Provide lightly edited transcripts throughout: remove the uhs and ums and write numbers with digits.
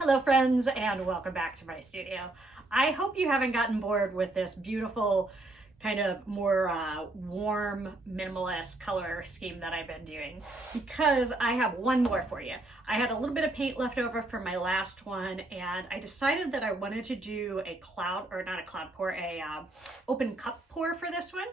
Hello friends and welcome back to my studio. I hope you haven't gotten bored with this beautiful kind of more warm minimalist color scheme that I've been doing, because I have one more for you. I had a little bit of paint left over from my last one and I decided that I wanted to do a cloud, or not a cloud pour, a open cup pour for this one.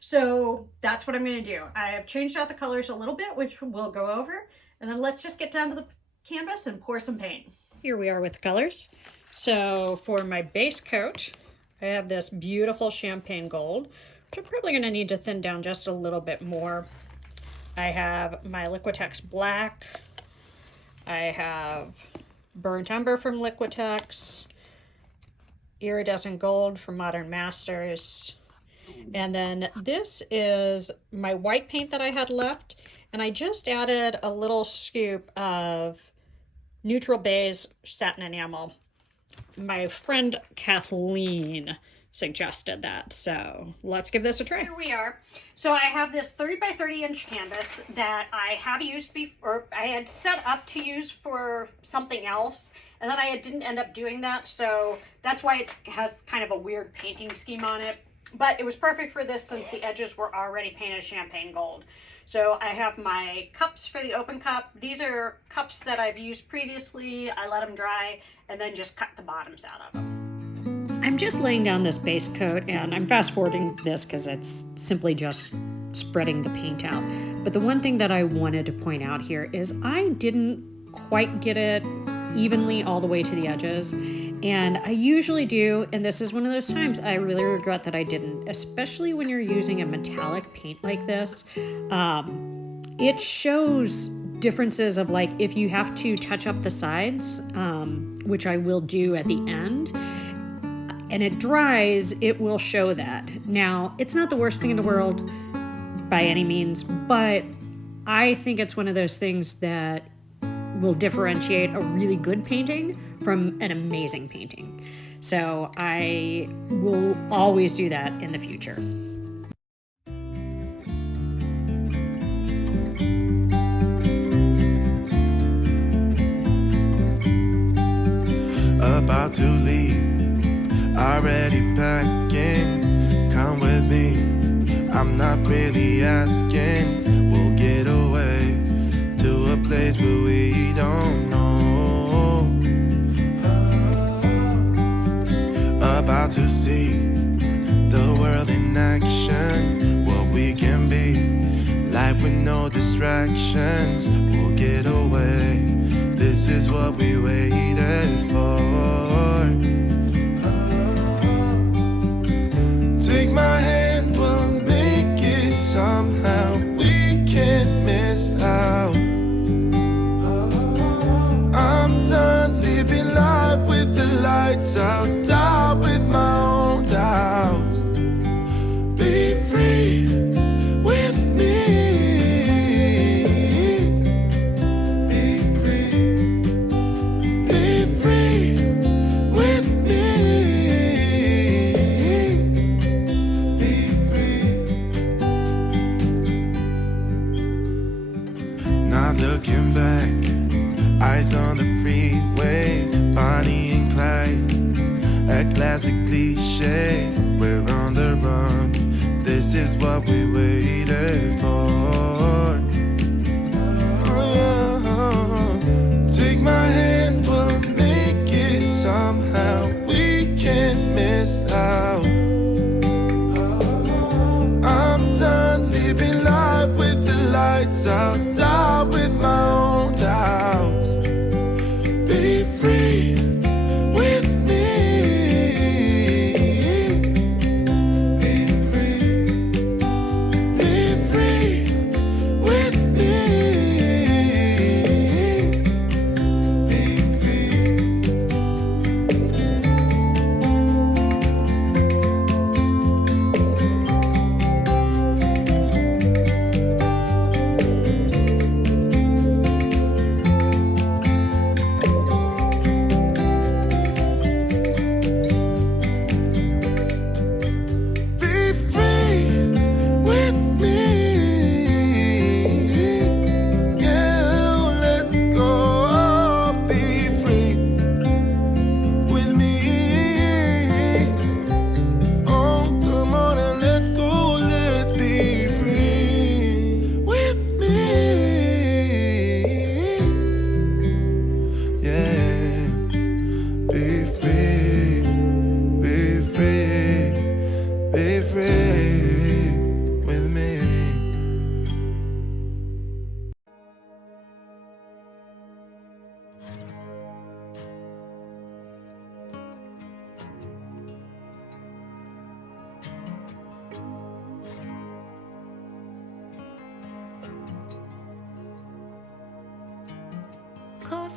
So that's what I'm going to do. I have changed out the colors a little bit, which we'll go over, and then let's just get down to the canvas and pour some paint. Here we are with the colors. So for my base coat, I have this beautiful champagne gold, which I'm probably going to need to thin down just a little bit more. I have my Liquitex black. I have burnt umber from Liquitex, iridescent gold from Modern Masters. And then this is my white paint that I had left, and I just added a little scoop of neutral beige satin enamel. My friend Kathleen suggested that, so let's give this a try. Here we are. So I have this 30 by 30 inch canvas that I have used before. I had set up to use for something else, and then I didn't end up doing that, so that's why it has kind of a weird painting scheme on it. But it was perfect for this since the edges were already painted champagne gold. So I have my cups for the open cup. These are cups that I've used previously. I let them dry and then just cut the bottoms out of them. I'm just laying down this base coat, and I'm fast forwarding this because it's simply just spreading the paint out. But the one thing that I wanted to point out here is I didn't quite get it evenly all the way to the edges. And I usually do, and this is one of those times I really regret that I didn't, especially when you're using a metallic paint like this. It shows differences of, like, if you have to touch up the sides, which I will do at the end, and it dries, it will show that. Now, it's not the worst thing in the world by any means, but I think it's one of those things that will differentiate a really good painting from an amazing painting. So I will always do that in the future. About to leave, already packing. Come with me, I'm not really asking. We'll get away to a place where we don't know. About to see the world in action, what we can be, life with no distractions. We'll get away, this is what we waited for. Take my hand, we'll make it somehow. We can't miss out. I'm done living life with the lights out. Die with my own doubts. Be free with me. Be free. Be free with me. Be free. Not looking back, eyes on the freeway, Bonnie and Clyde, a classic cliche. We're on the run, this is what we waited for. Oh, yeah. Take my hand, we'll make it somehow. We can't miss out. I'm done living life with the lights out. Die with my own doubts. Be free with me. Be free. Be free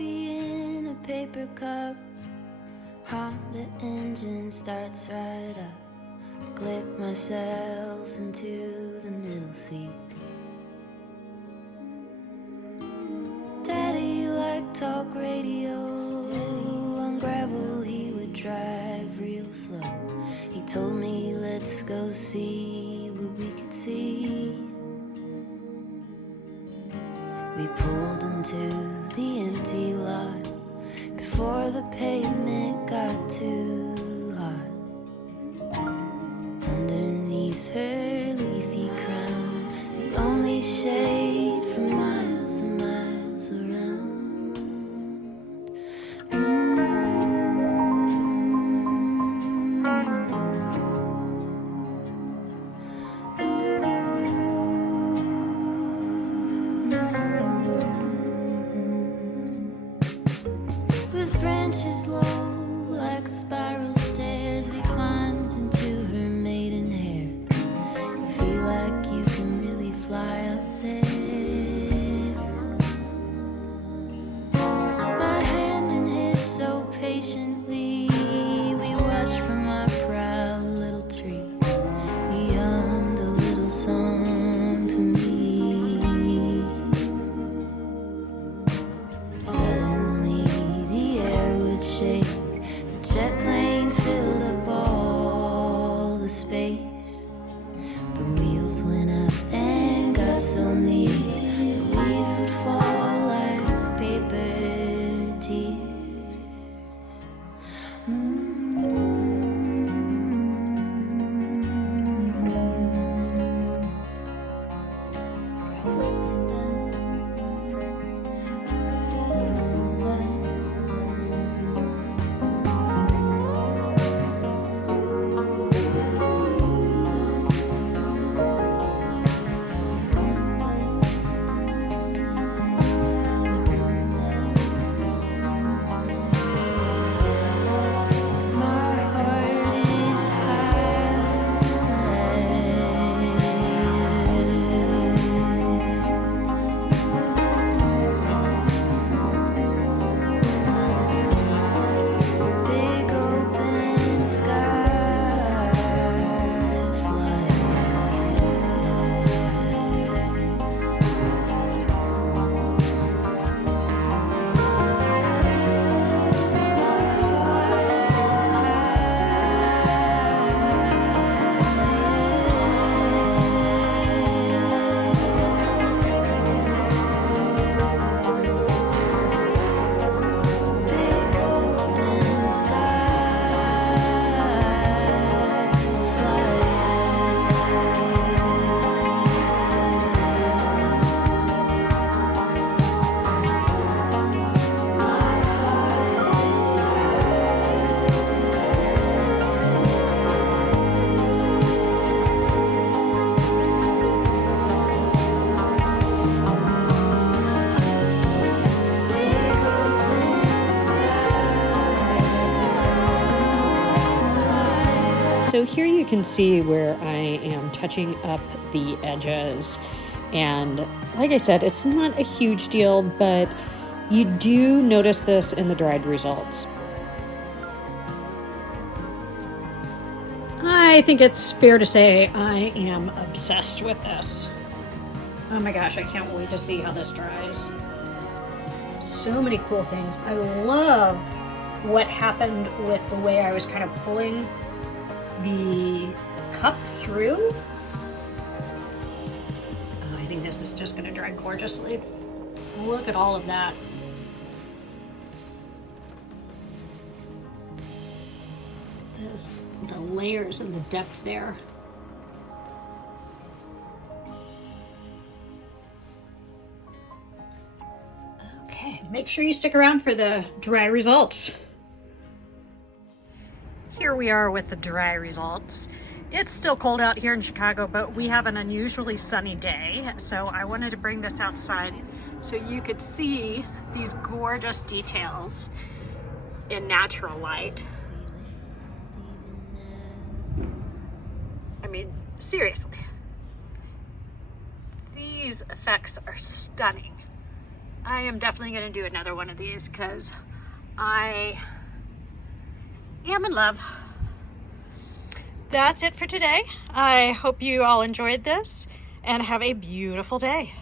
coffee in a paper cup. The engine starts right up. Clip myself into the middle seat. Daddy liked talk radio. On gravel he would drive real slow. He told me, let's go see what we could see. We pulled into the empty lot before the pavement got too hot. Underneath her leafy crown, the only shade for miles and miles around. With branches low like spiral stairs, we climbed into her maiden hair. You feel like you can really fly up there. My hand in his so patiently, we watched from our proud little tree. We hummed a little song to me. Suddenly the air would shake. The jet plane filled up all the space. The wheels went up and got so near. The leaves would fall like paper tears. My heart is high. Big open sky flying. Big open sky flying. My heart is big open sky. So here you can see where I am touching up the edges. And like I said, it's not a huge deal, but you do notice this in the dried results. I think it's fair to say I am obsessed with this. Oh my gosh, I can't wait to see how this dries. So many cool things. I love what happened with the way I was kind of pulling the cup through. I think this is just going to dry gorgeously. Look at all of that. There's the layers and the depth there. Okay, make sure you stick around for the dry results. Here we are with the dry results. It's still cold out here in Chicago, but we have an unusually sunny day. So I wanted to bring this outside so you could see these gorgeous details in natural light. I mean, seriously. These effects are stunning. I am definitely going to do another one of these because I am in love. That's it for today. I hope you all enjoyed this and have a beautiful day.